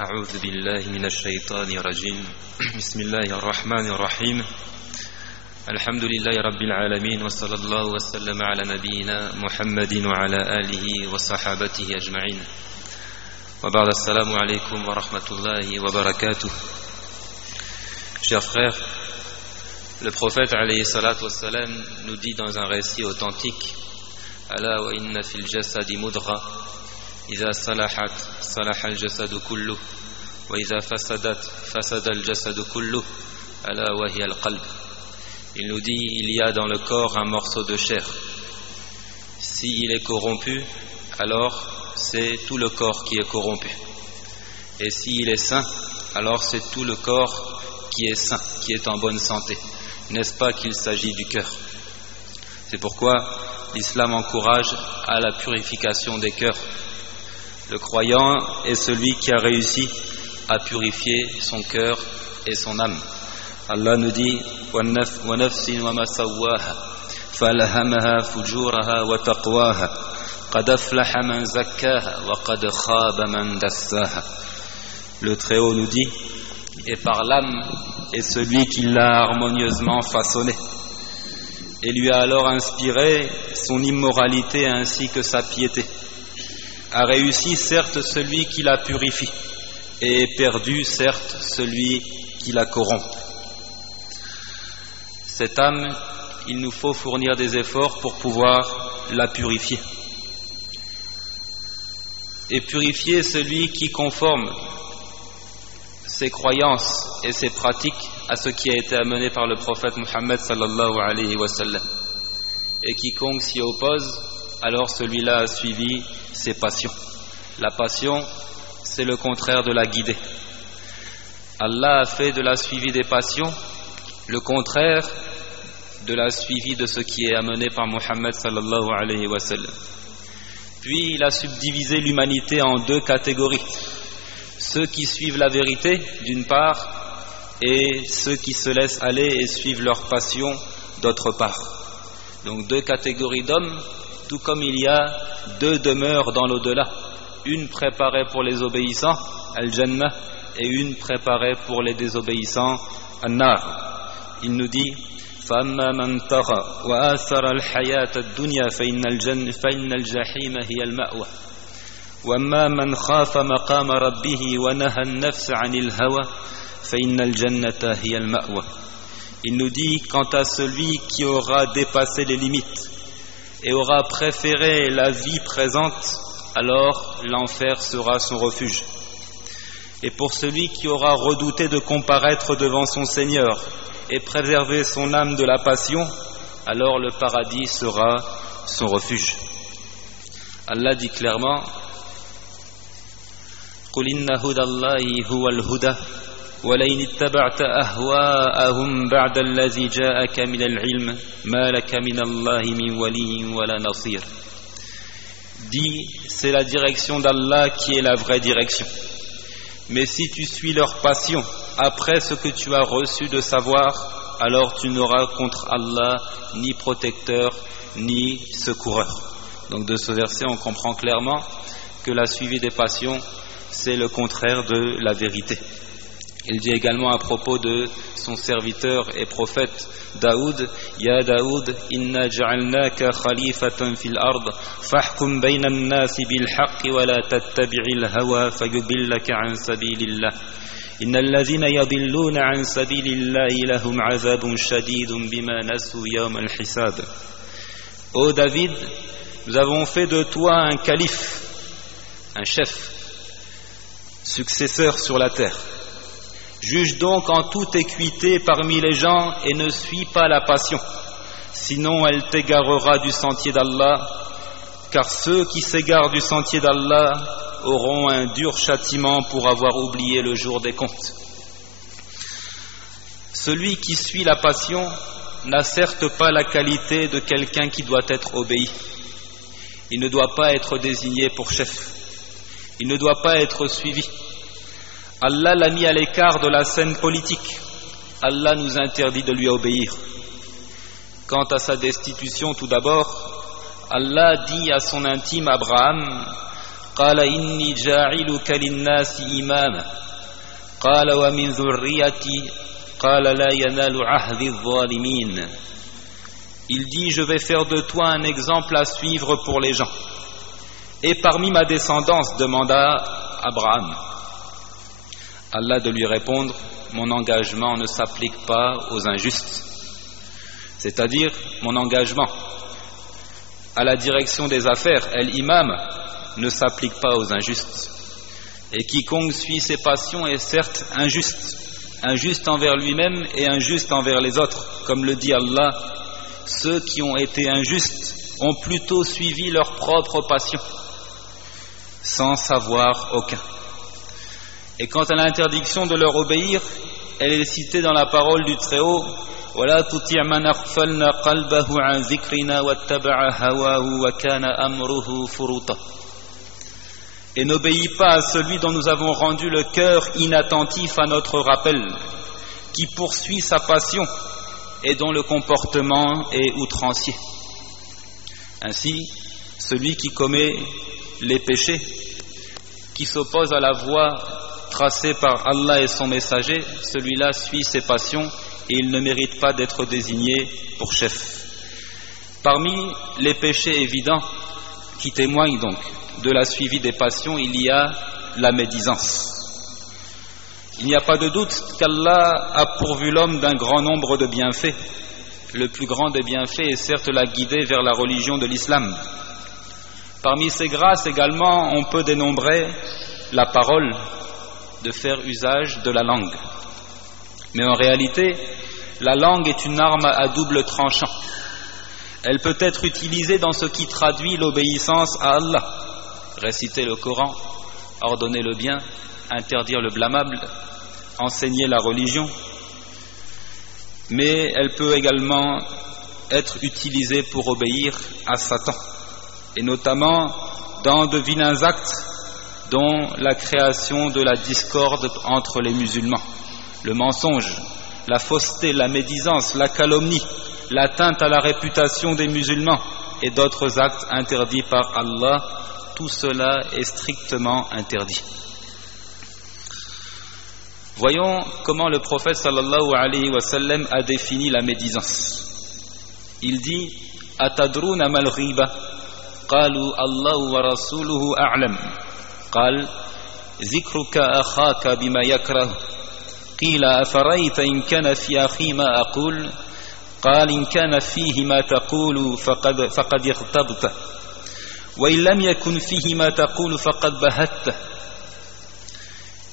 أعوذ بالله من الشيطان الرجيم بسم الله الرحمن الرحيم الحمد لله رب العالمين وصلى الله وسلم على نبينا محمد وعلى آله وصحابته أجمعين وبعد السلام عليكم ورحمة الله وبركاته. Chers frères, le prophète alayhi salatu wassalam nous dit dans un récit authentique: Ala wa inna fil jasadi mudgha إذا صلحت صلح الجسد كله وإذا فسدت فسد الجسد كله ألا وهي القلب. Il nous dit: il y a dans le corps un morceau de chair. S'il est corrompu, alors c'est tout le corps qui est corrompu. Et s'il est sain, alors c'est tout le corps qui est sain, qui est en bonne santé. N'est-ce pas qu'il s'agit du cœur? C'est pourquoi l'islam encourage à la purification des cœurs. Le croyant est celui qui a réussi à purifier son cœur et son âme. Allah nous dit: وَنَفْسٍ وَمَا سَوَّاهَا فَأَلْهَمَهَا فُجُورَهَا وَتَقْوَاهَا قَدْ أَفْلَحَ مَنْ زَكَّاهَا وَقَدْ خَابَ مَنْ دَسَّاهَا. Le Très-Haut nous dit: et par l'âme est celui qui l'a harmonieusement façonné et lui a alors inspiré son immoralité ainsi que sa piété. A réussi certes celui qui la purifie et est perdu certes celui qui la corrompt. Cette âme, il nous faut fournir des efforts pour pouvoir la purifier. Et purifier celui qui conforme ses croyances et ses pratiques à ce qui a été amené par le prophète Muhammad sallallahu alayhi wa sallam. Et quiconque s'y oppose, alors celui-là a suivi ses passions. La passion, c'est le contraire de la guidée. Allah a fait de la suivi des passions le contraire de la suivi de ce qui est amené par Muhammad sallallahu alayhi wa sallam. Puis il a subdivisé l'humanité en deux catégories: ceux qui suivent la vérité d'une part et ceux qui se laissent aller et suivent leurs passions d'autre part. Donc deux catégories d'hommes, tout comme il y a deux demeures dans l'au-delà, une préparée pour les obéissants, Al-Jannah, et une préparée pour les désobéissants, An-Nar. Il nous dit: فَأَمَّا مَنْ طَغَى وَآثَرَ الْحَيَاةَ الدُّنْيَا فَإِنَّ الْجَحِيمَ هِيَ الْمَأْوَى وَأَمَّا مَنْ خَافَ مَقَامَ رَبِّهِ وَنَهَى النَّفْسَ عَنِ الْهَوَى فَإِنَّ الْجَنَّةَ هِيَ الْمَأْوَى. Il nous dit: quant à celui qui aura dépassé les limites et aura préféré la vie présente, alors l'enfer sera son refuge. Et pour celui qui aura redouté de comparaître devant son Seigneur et préservé son âme de la passion, alors le paradis sera son refuge. Allah dit clairement: قُلْ إِنَّ هُدَى اللَّهِ هُوَ الْهُدَى وَلَئِنِ اتَّبَعْتَ أَهْوَاءَهُمْ بَعْدَ الَّذِي جَاءَكَ مِنَ الْعِلْمِ مَا لَكَ مِنَ اللَّهِ مِنْ وَلِيٍّ وَلَا نَصِيرٍ. Dis: c'est la direction d'Allah qui est la vraie direction. Mais si tu suis leur passion après ce que tu as reçu de savoir, alors tu n'auras contre Allah ni protecteur ni secoureur. Donc de ce verset on comprend clairement que la suivi des passions, c'est le contraire de la vérité. Il dit également à propos de son serviteur et prophète Daoud: Ya Daoud, inna ja'alnaka khalifatan fil ard, fahkum bayna an-nasi bil haqqi wa la tattabi'il hawa fayudillaka an sabilillah. Innal ladhina yadilluna an sabilillahi lahum 'adhabun shadidun bima nasu yawm al-hisab. Ô David, nous avons fait de toi un calife, un chef, successeur sur la terre. Juge donc en toute équité parmi les gens et ne suis pas la passion, sinon elle t'égarera du sentier d'Allah, car ceux qui s'égarent du sentier d'Allah auront un dur châtiment pour avoir oublié le jour des comptes. Celui qui suit la passion n'a certes pas la qualité de quelqu'un qui doit être obéi. Il ne doit pas être désigné pour chef. Il ne doit pas être suivi. Allah l'a mis à l'écart de la scène politique. Allah nous interdit de lui obéir. Quant à sa destitution, tout d'abord, Allah dit à son intime Abraham: قال إني جاعلك للناس إماما قال ومن ذريتي قال لا ينال عهد الظالمين. Il dit, je vais faire de toi un exemple à suivre pour les gens. Et parmi ma descendance, demanda Abraham. Allah de lui répondre, mon engagement ne s'applique pas aux injustes. C'est-à-dire, mon engagement à la direction des affaires, l'imam, ne s'applique pas aux injustes. Et quiconque suit ses passions est certes injuste, injuste envers lui-même et injuste envers les autres. Comme le dit Allah, ceux qui ont été injustes ont plutôt suivi leur propre passion, sans savoir aucun. Et quant à l'interdiction de leur obéir, elle est citée dans la parole du Très-Haut, وَلَا تُطِعْ مَنْ أَغْفَلْنَا قَلْبَهُ عَنْ ذِكْرِنَا وَاتَّبَعَ هَوَاهُ وَكَانَ أَمْرُهُ فُرُطًا. Et n'obéis pas à celui dont nous avons rendu le cœur inattentif à notre rappel, qui poursuit sa passion et dont le comportement est outrancier. Ainsi, celui qui commet les péchés, qui s'oppose à la voie tracée par Allah et son messager, celui-là suit ses passions et il ne mérite pas d'être désigné pour chef. Parmi les péchés évidents qui témoignent donc de la suivi des passions, il y a la médisance. Il n'y a pas de doute qu'Allah a pourvu l'homme d'un grand nombre de bienfaits. Le plus grand des bienfaits est certes la guider vers la religion de l'islam. Parmi ces grâces également, on peut dénombrer la parole, de faire usage de la langue. Mais en réalité, la langue est une arme à double tranchant. Elle peut être utilisée dans ce qui traduit l'obéissance à Allah. Réciter le Coran, ordonner le bien, interdire le blâmable, enseigner la religion. Mais elle peut également être utilisée pour obéir à Satan, et notamment dans de vilains actes dont la création de la discorde entre les musulmans, le mensonge, la fausseté, la médisance, la calomnie, l'atteinte à la réputation des musulmans et d'autres actes interdits par Allah. Tout cela est strictement interdit. Voyons comment le prophète sallallahu alayhi wa sallam a défini la médisance. Il dit Atadruna mal ghiba qalu Allahu wa rasuluhu a'lam qal zikruka akhaka bima yakrah qila afarayta in kana fi akhi ma aqul qal in kana fihi ma taqulu faqad ightabta وَإِنْ لَمْ يَكُنْ فِيهِ مَا تَقُولُ فَقَدْ بَهَتَّ.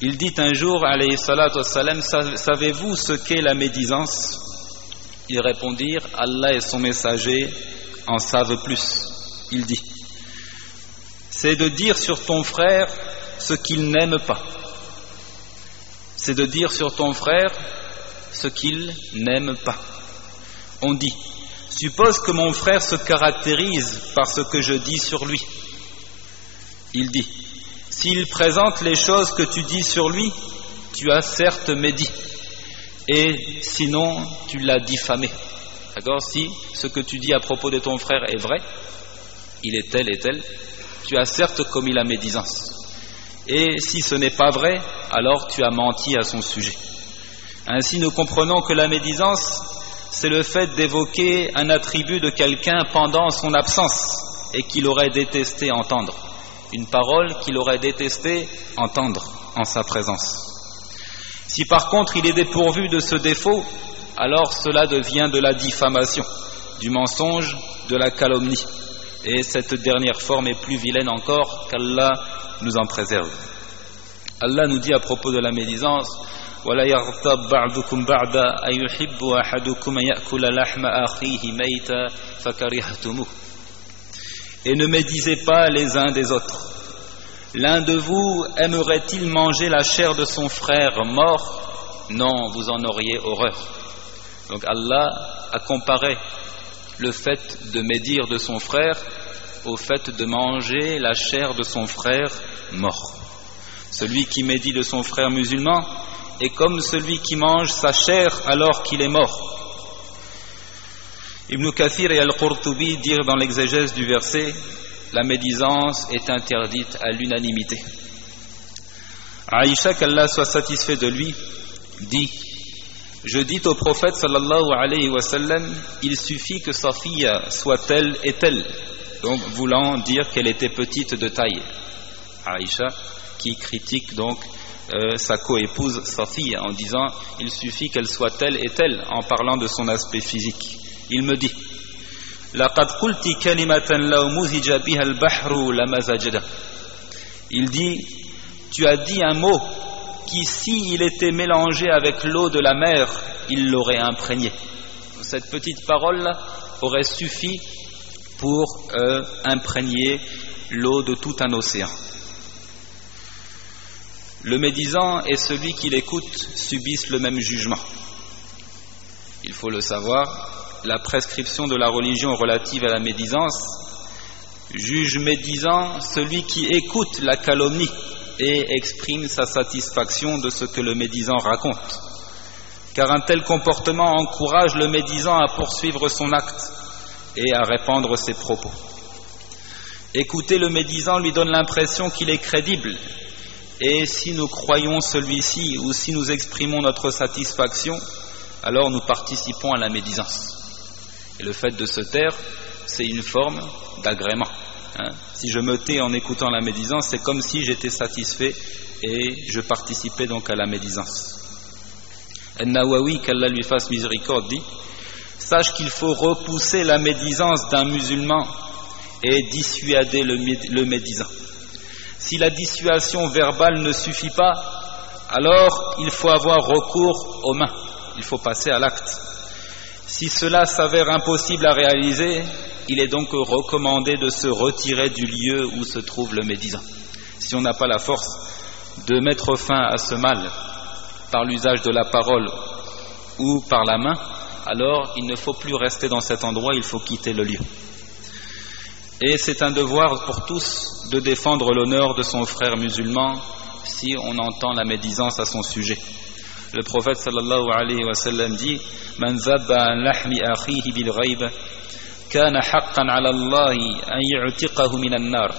Il dit un jour, alayhi salatu wassalam, savez-vous ce qu'est la médisance? Ils répondirent, Allah et son messager en savent plus. Il dit, c'est de dire sur ton frère ce qu'il n'aime pas. C'est de dire sur ton frère ce qu'il n'aime pas. On dit, suppose que mon frère se caractérise par ce que je dis sur lui. Il dit, s'il présente les choses que tu dis sur lui, tu as certes médit, et sinon tu l'as diffamé. D'accord? Si ce que tu dis à propos de ton frère est vrai, il est tel et tel, tu as certes commis la médisance. Et si ce n'est pas vrai, alors tu as menti à son sujet. Ainsi nous comprenons que la médisance, c'est le fait d'évoquer un attribut de quelqu'un pendant son absence et qu'il aurait détesté entendre. Une parole qu'il aurait détesté entendre en sa présence. Si par contre il est dépourvu de ce défaut, alors cela devient de la diffamation, du mensonge, de la calomnie. Et cette dernière forme est plus vilaine encore, qu'Allah nous en préserve. Allah nous dit à propos de la médisance, وَلَا يَغْتَبْ بَعْضُكُمْ بَعْضًا أَيُحِبُّ أَحَدُكُمْ أَن يَأْكُلَ لَحْمَ أَخِيهِ مَيْتًا فَكَرِهْتُمُوهُ. Et ne médisez pas les uns des autres. L'un de vous aimerait-il manger la chair de son frère mort? Non, vous en auriez horreur. Donc Allah a comparé le fait de médire de son frère au fait de manger la chair de son frère mort. Celui qui médit de son frère musulman est comme celui qui mange sa chair alors qu'il est mort. Ibn Kathir et Al-Qurtubi dirent dans l'exégèse du verset, la médisance est interdite à l'unanimité. Aïcha, qu'Allah soit satisfait de lui, dit: je dis au prophète sallallahu alayhi wa sallam, il suffit que Safiya soit telle et telle, donc voulant dire qu'elle était petite de taille. Aïcha qui critique donc sa coépouse Safiya en disant il suffit qu'elle soit telle et telle, en parlant de son aspect physique. Il me dit: laqad qulti kalimatan law muzija biha al-bahru lamazajada. Il dit: tu as dit un mot qui, s'il était mélangé avec l'eau de la mer, il l'aurait imprégné. Cette petite parole aurait suffi pour imprégner l'eau de tout un océan. Le médisant et celui qui l'écoute subissent le même jugement. Il faut le savoir, la prescription de la religion relative à la médisance juge médisant celui qui écoute la calomnie et exprime sa satisfaction de ce que le médisant raconte. Car un tel comportement encourage le médisant à poursuivre son acte et à répandre ses propos. Écouter le médisant lui donne l'impression qu'il est crédible, et si nous croyons celui-ci ou si nous exprimons notre satisfaction, alors nous participons à la médisance. Et le fait de se taire, c'est une forme d'agrément. Si je me tais en écoutant la médisance, c'est comme si j'étais satisfait et je participais donc à la médisance. An-Nawawi, qu'Allah lui fasse miséricorde, dit: sache qu'il faut repousser la médisance d'un musulman et dissuader le médisant. Si la dissuasion verbale ne suffit pas, alors il faut avoir recours aux mains, il faut passer à l'acte. Si cela s'avère impossible à réaliser, il est donc recommandé de se retirer du lieu où se trouve le médisant. Si on n'a pas la force de mettre fin à ce mal par l'usage de la parole ou par la main, alors il ne faut plus rester dans cet endroit, il faut quitter le lieu. Et c'est un devoir pour tous de défendre l'honneur de son frère musulman si on entend la médisance à son sujet. Le prophète sallallahu alayhi wa sallam dit: man zabba an lahmi akhihi bil ghayb kana haqqan ala Allah an yu'tiqahu min an-nar.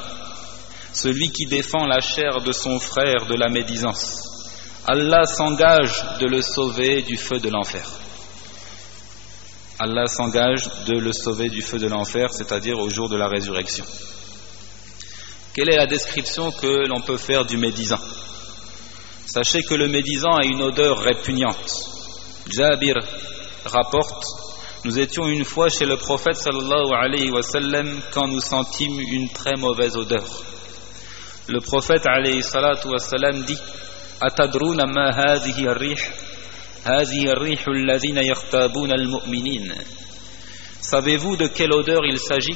Celui qui défend la chair de son frère de la médisance, Allah s'engage de le sauver du feu de l'enfer. Allah s'engage de le sauver du feu de l'enfer, c'est-à-dire au jour de la résurrection. Quelle est la description que l'on peut faire du médisant? Sachez que le médisant a une odeur répugnante. Jabir rapporte: nous étions une fois chez le prophète sallallahu alayhi wa sallam quand nous sentîmes une très mauvaise odeur. Le prophète alayhi salatu wa sallam dit: atadruna ma hadhihi ar-rih? Savez-vous de quelle odeur il s'agit?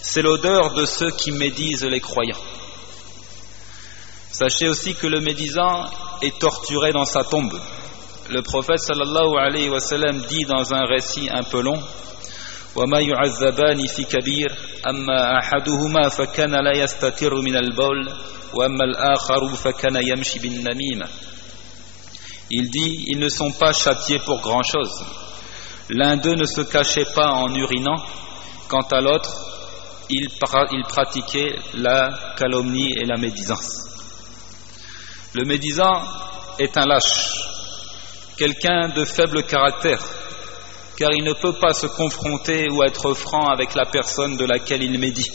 C'est l'odeur de ceux qui médisent les croyants. Sachez aussi que le médisant est torturé dans sa tombe. Le prophète sallallahu alayhi wa sallam dit dans un récit un peu long: وَمَا يُعَذَّبَانِ فِي كَبِيرٍ أَمَّا أَحَدُهُمَا فَكَانَ لَا يَسْتَتِرُ مِنَ الْبَوْلِ وَأَمَّا الْآخَرُ فَكَانَ يَمْشِي بِالنَّمِيمَةِ. Il dit: ils ne sont pas châtiés pour grand-chose. L'un d'eux ne se cachait pas en urinant, quant à l'autre, il pratiquait la calomnie et la médisance. Le médisant est un lâche, quelqu'un de faible caractère, car il ne peut pas se confronter ou être franc avec la personne de laquelle il médit.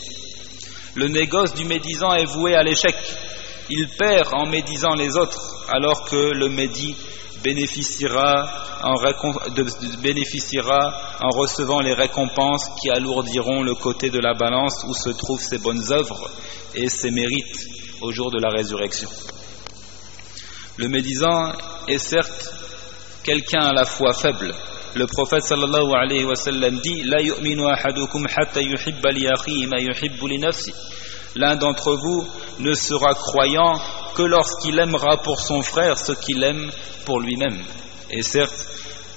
Le négoce du médisant est voué à l'échec. Il perd en médisant les autres, alors que le médit bénéficiera en recevant les récompenses qui alourdiront le côté de la balance où se trouvent ses bonnes œuvres et ses mérites au jour de la résurrection. Le médisant est certes quelqu'un à la fois faible. Le prophète sallallahu alayhi wa sallam dit: la yu'minu ahadukum hatta yuhibba li akhihi ma yuhibbu li nafsi. L'un d'entre vous ne sera croyant que lorsqu'il aimera pour son frère ce qu'il aime pour lui-même. Et certes,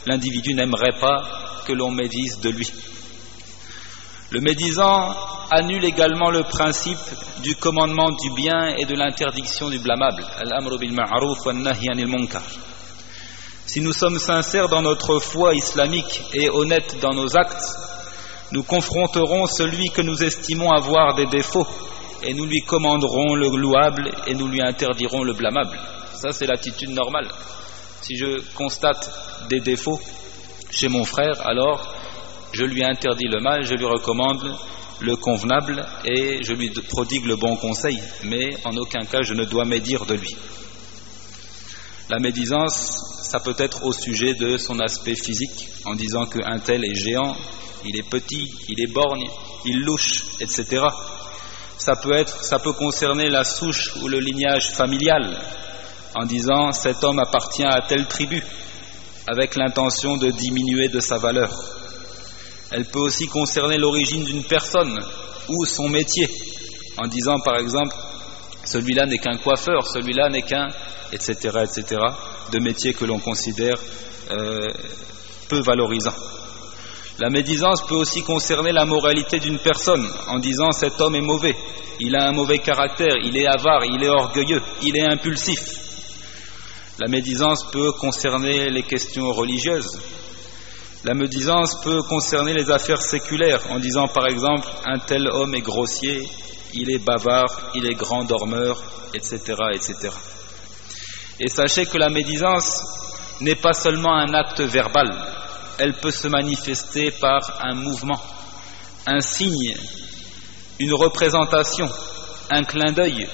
l'individu n'aimerait pas que l'on médise de lui. Le médisant annule également le principe du commandement du bien et de l'interdiction du blâmable. Al-amru bil ma'ruf wa an-nahy anil munkar. Si nous sommes sincères dans notre foi islamique et honnêtes dans nos actes, Nous confronterons celui que nous estimons avoir des défauts et nous lui commanderons le louable et nous lui interdirons le blâmable. Ça, c'est l'attitude normale. Si je constate des défauts chez mon frère, alors je lui interdis le mal, je lui recommande le convenable et je lui prodigue le bon conseil, mais en aucun cas je ne dois médire de lui. La médisance, ça peut être au sujet de son aspect physique, en disant qu'un tel est géant, il est petit, il est borgne, il louche, etc. Ça peut concerner la souche ou le lignage familial, en disant cet homme appartient à telle tribu, avec l'intention de diminuer de sa valeur. Elle peut aussi concerner l'origine d'une personne ou son métier, en disant par exemple celui-là n'est qu'un coiffeur, celui-là n'est qu'un, etc., etc., de métiers que l'on considère peu valorisants. La médisance peut aussi concerner la moralité d'une personne, en disant cet homme est mauvais, il a un mauvais caractère, il est avare, il est orgueilleux, il est impulsif. La médisance peut concerner les questions religieuses. La médisance peut concerner les affaires séculaires, en disant par exemple un tel homme est grossier, il est bavard, il est grand dormeur, etc., etc. Et sachez que la médisance n'est pas seulement un acte verbal, elle peut se manifester par un mouvement, un signe, une représentation, un clin d'œil,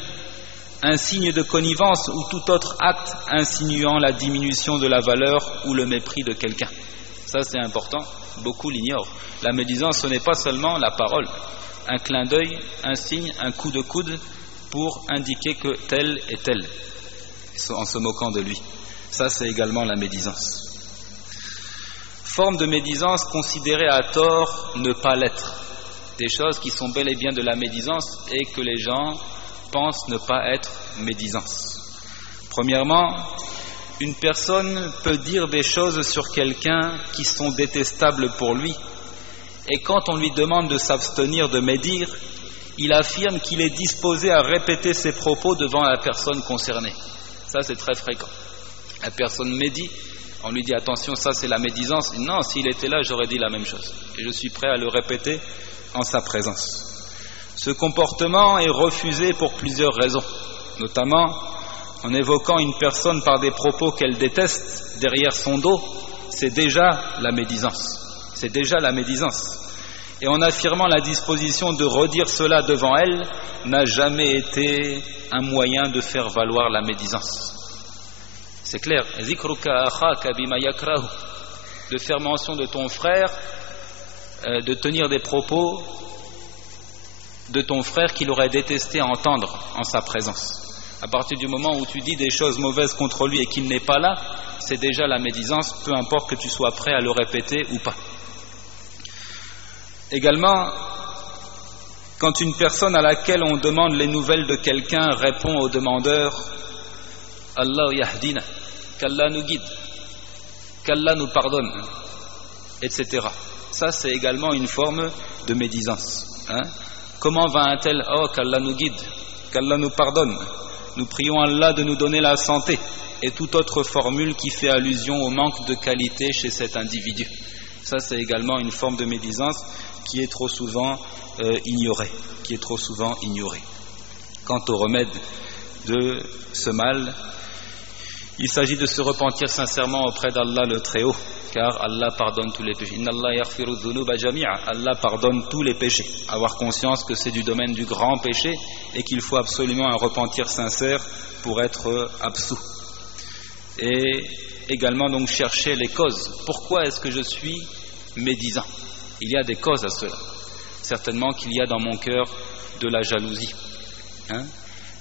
un signe de connivence ou tout autre acte insinuant la diminution de la valeur ou le mépris de quelqu'un. Ça c'est important, beaucoup l'ignorent. La médisance ce n'est pas seulement la parole, un clin d'œil, un signe, un coup de coude pour indiquer que tel est tel, en se moquant de lui. Ça c'est également la médisance. Forme de médisance considérée à tort ne pas l'être. Des choses qui sont bel et bien de la médisance et que les gens pensent ne pas être médisance. Premièrement, une personne peut dire des choses sur quelqu'un qui sont détestables pour lui, et quand on lui demande de s'abstenir de médire, il affirme qu'il est disposé à répéter ses propos devant la personne concernée. Ça c'est très fréquent. La personne médit, on lui dit attention, ça c'est la médisance. Non, s'il était là, j'aurais dit la même chose. Et je suis prêt à le répéter en sa présence. Ce comportement est refusé pour plusieurs raisons, notamment en évoquant une personne par des propos qu'elle déteste derrière son dos, c'est déjà la médisance. C'est déjà la médisance. Et en affirmant la disposition de redire cela devant elle, n'a jamais été un moyen de faire valoir la médisance. C'est clair. De faire mention de ton frère, de tenir des propos de ton frère qu'il aurait détesté entendre en sa présence. À partir du moment où tu dis des choses mauvaises contre lui et qu'il n'est pas là, c'est déjà la médisance, peu importe que tu sois prêt à le répéter ou pas. Également, quand une personne à laquelle on demande les nouvelles de quelqu'un répond au demandeur « Allah yahdina » qu'Allah nous guide, qu'Allah nous pardonne, etc. Ça, c'est également une forme de médisance. Comment va un tel? Oh, qu'Allah nous guide, qu'Allah nous pardonne. Nous prions Allah de nous donner la santé et toute autre formule qui fait allusion au manque de qualité chez cet individu. Ça, c'est également une forme de médisance qui est trop souvent ignorée. Quant au remède de ce mal, il s'agit de se repentir sincèrement auprès d'Allah le Très-Haut, car Allah pardonne tous les péchés. Inna Allah yaghfiru dhunuba jami'a. Allah pardonne tous les péchés. Avoir conscience que c'est du domaine du grand péché et qu'il faut absolument un repentir sincère pour être absous. Et également donc chercher les causes. Pourquoi est-ce que je suis médisant? Il y a des causes à cela. Certainement qu'il y a dans mon cœur de la jalousie.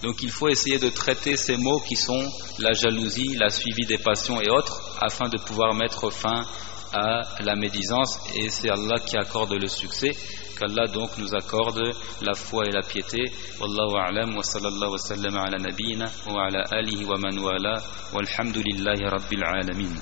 Donc il faut essayer de traiter ces mots qui sont la jalousie, la suivi des passions et autres, afin de pouvoir mettre fin à la médisance, et c'est Allah qui accorde le succès. Qu'Allah donc nous accorde la foi et la piété. Wallahu a'lam wa sallallahu wa sallam ala nabiyyina wa ala alihi wa man wala walhamdulillahi rabbil alamin.